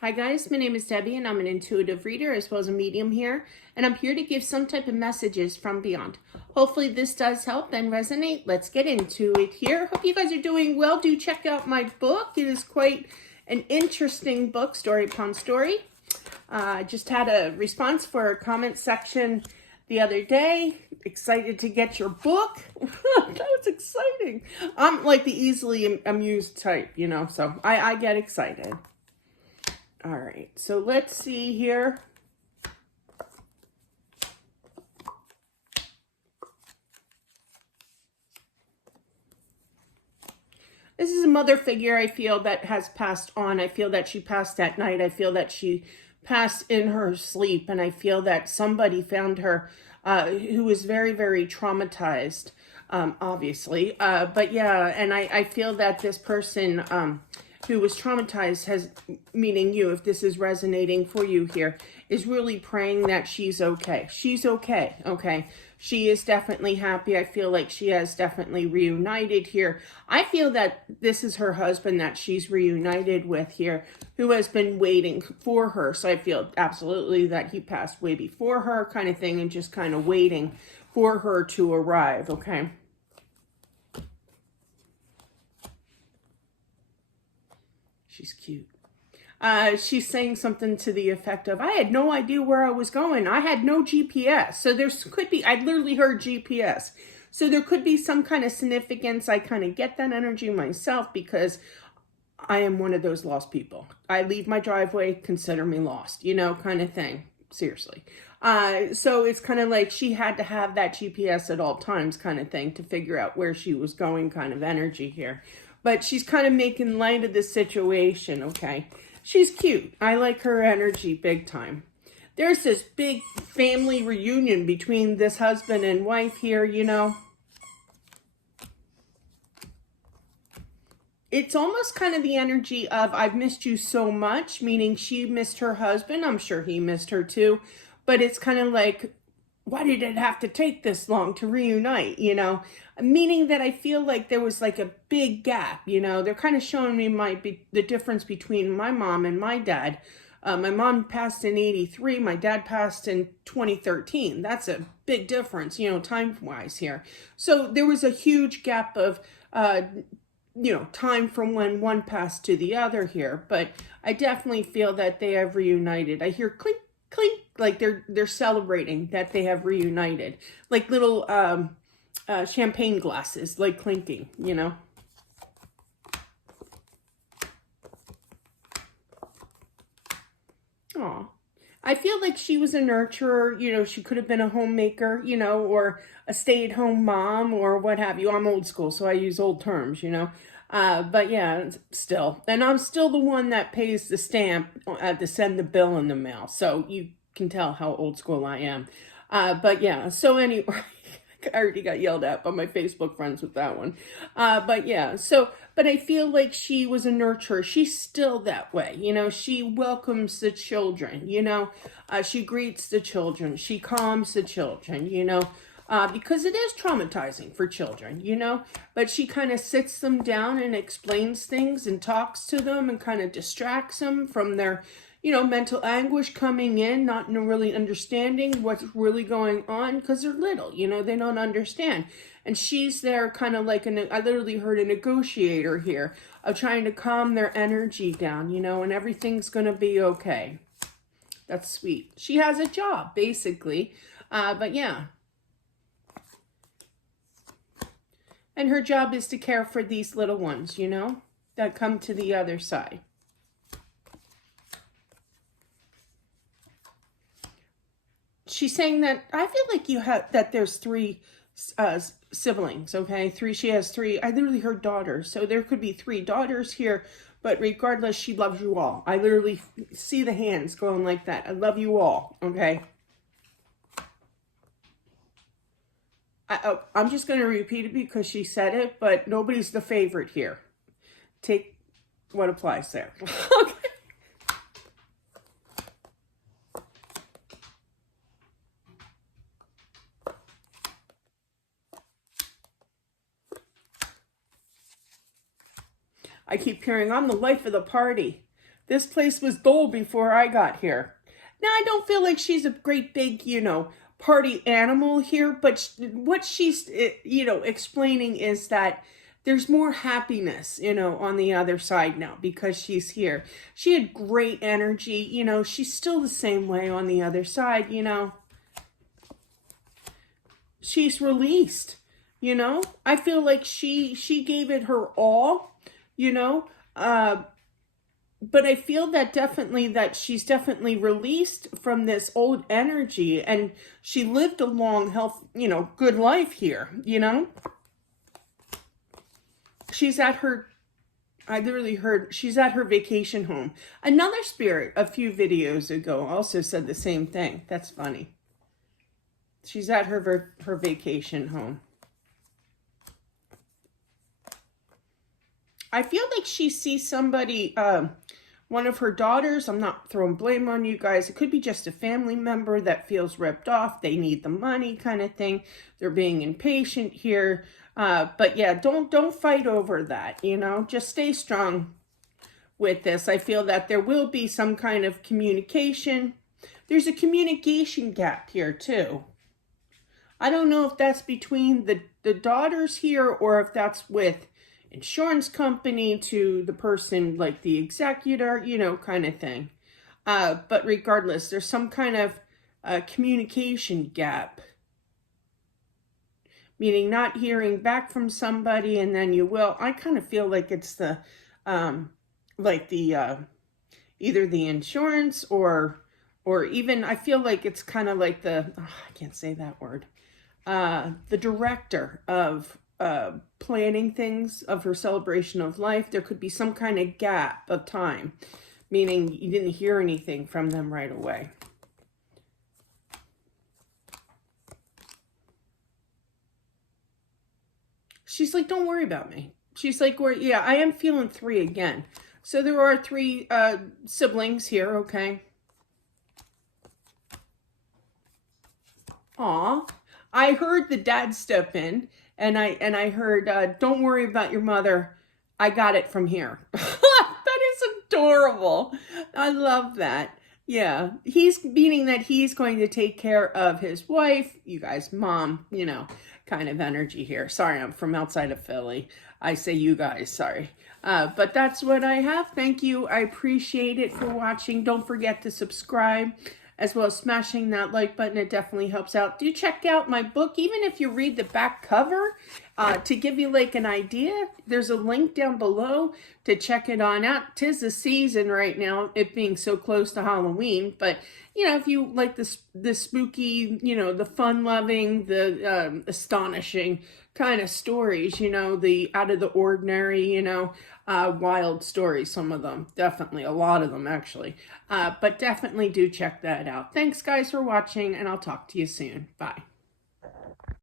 Hi guys, my name is Debbie and I'm an intuitive reader as well as a medium here, and I'm here to give some type of messages from beyond. Hopefully this does help and resonate. Let's get into it here. Hope you guys are doing well. Do check out my book. It is quite an interesting book, story upon story. I just had a response for a comment section the other day. Excited to get your book. That was exciting. I'm like the easily amused type, so I get excited. All right, so let's see here. This is a mother figure I feel that has passed on. I feel that she passed at night. I feel that she passed in her sleep. And I feel that somebody found her who was very, very traumatized, obviously. But yeah, and I feel that this person who was traumatized has, meaning you, if this is resonating for you here, is really praying that she's okay. She's okay, okay? She is definitely happy. I feel like she has definitely reunited here. I feel that this is her husband that she's reunited with here, who has been waiting for her. So I feel absolutely that he passed way before her kind of thing and just kind of waiting for her to arrive, okay? She's cute. She's saying something to the effect of, I had no idea where I was going. I had no GPS. So there could be, I literally heard GPS. So there could be some kind of significance. I kind of get that energy myself because I am one of those lost people. I leave my driveway, consider me lost, kind of thing. Seriously. So it's kind of like she had to have that GPS at all times kind of thing to figure out where she was going kind of energy here. But she's kind of making light of the situation, okay? She's cute. I like her energy big time. There's this big family reunion between this husband and wife here, It's almost kind of the energy of, I've missed you so much, meaning she missed her husband. I'm sure he missed her too. But it's kind of like, why did it have to take this long to reunite, Meaning that I feel like there was like a big gap, They're kind of showing me the difference between my mom and my dad. My mom passed in 83. My dad passed in 2013. That's a big difference, time-wise here. So there was a huge gap of, time from when one passed to the other here. But I definitely feel that they have reunited. I hear clink, clink, like they're celebrating that they have reunited, like little champagne glasses, like clinking, Aw. I feel like she was a nurturer, she could have been a homemaker, or a stay-at-home mom or what have you. I'm old school, so I use old terms, But yeah, still. And I'm still the one that pays the stamp to send the bill in the mail. So you can tell how old school I am. But yeah, so anyway, I already got yelled at by my Facebook friends with that one. But yeah, but I feel like she was a nurturer. She's still that way. She welcomes the children, she greets the children. She calms the children, because it is traumatizing for children, but she kind of sits them down and explains things and talks to them and kind of distracts them from their, mental anguish coming in, not really understanding what's really going on because they're little, they don't understand. And she's there kind of like, I literally heard a negotiator here of trying to calm their energy down, and everything's going to be okay. That's sweet. She has a job, basically. But yeah. And her job is to care for these little ones, that come to the other side. She's saying that I feel like that there's three siblings, okay? She has three. I literally heard daughters. So there could be three daughters here, but regardless, she loves you all. I literally see the hands going like that. I love you all, okay? I'm just going to repeat it because she said it, but nobody's the favorite here. Take what applies there. Okay. I keep hearing, I'm the life of the party. This place was dull before I got here. Now, I don't feel like she's a great big, party animal here, but what she's, explaining is that there's more happiness, on the other side now because she's here. She had great energy, she's still the same way on the other side, she's released, I feel like she gave it her all, but I feel that definitely that she's definitely released from this old energy, and she lived a long, good life here, She's at her, I literally heard, she's at her vacation home. Another spirit a few videos ago also said the same thing. That's funny. She's at her vacation home. I feel like she sees somebody, one of her daughters. I'm not throwing blame on you guys. It could be just a family member that feels ripped off. They need the money kind of thing. They're being impatient here. But yeah, don't fight over that, Just stay strong with this. I feel that there will be some kind of communication. There's a communication gap here too. I don't know if that's between the daughters here or if that's with insurance company to the person like the executor, kind of thing. But regardless, there's some kind of communication gap. Meaning not hearing back from somebody and then you will. I kind of feel like it's the, either the insurance or even, I feel like it's kind of like I can't say that word. The director of planning things of her celebration of life. There could be some kind of gap of time, meaning you didn't hear anything from them right away. She's like, don't worry about me. She's like, yeah, I am feeling 3 again. So there are 3 siblings here, okay? Aw. I heard the dad step in, and I heard, don't worry about your mother. I got it from here. That is adorable. I love that. Yeah, he's meaning that he's going to take care of his wife, you guys, mom, kind of energy here. Sorry, I'm from outside of Philly. I say you guys, sorry. But that's what I have. Thank you. I appreciate it for watching. Don't forget to subscribe as well as smashing that like button. It definitely helps out. Do check out my book, even if you read the back cover, to give you like an idea. There's a link down below to check it on out. 'Tis the season right now, it being so close to Halloween. But, if you like the spooky, the fun-loving, the astonishing kind of stories, the out of the ordinary, wild stories, some of them, definitely, a lot of them actually. But definitely do check that out. Thanks guys for watching, and I'll talk to you soon. Bye.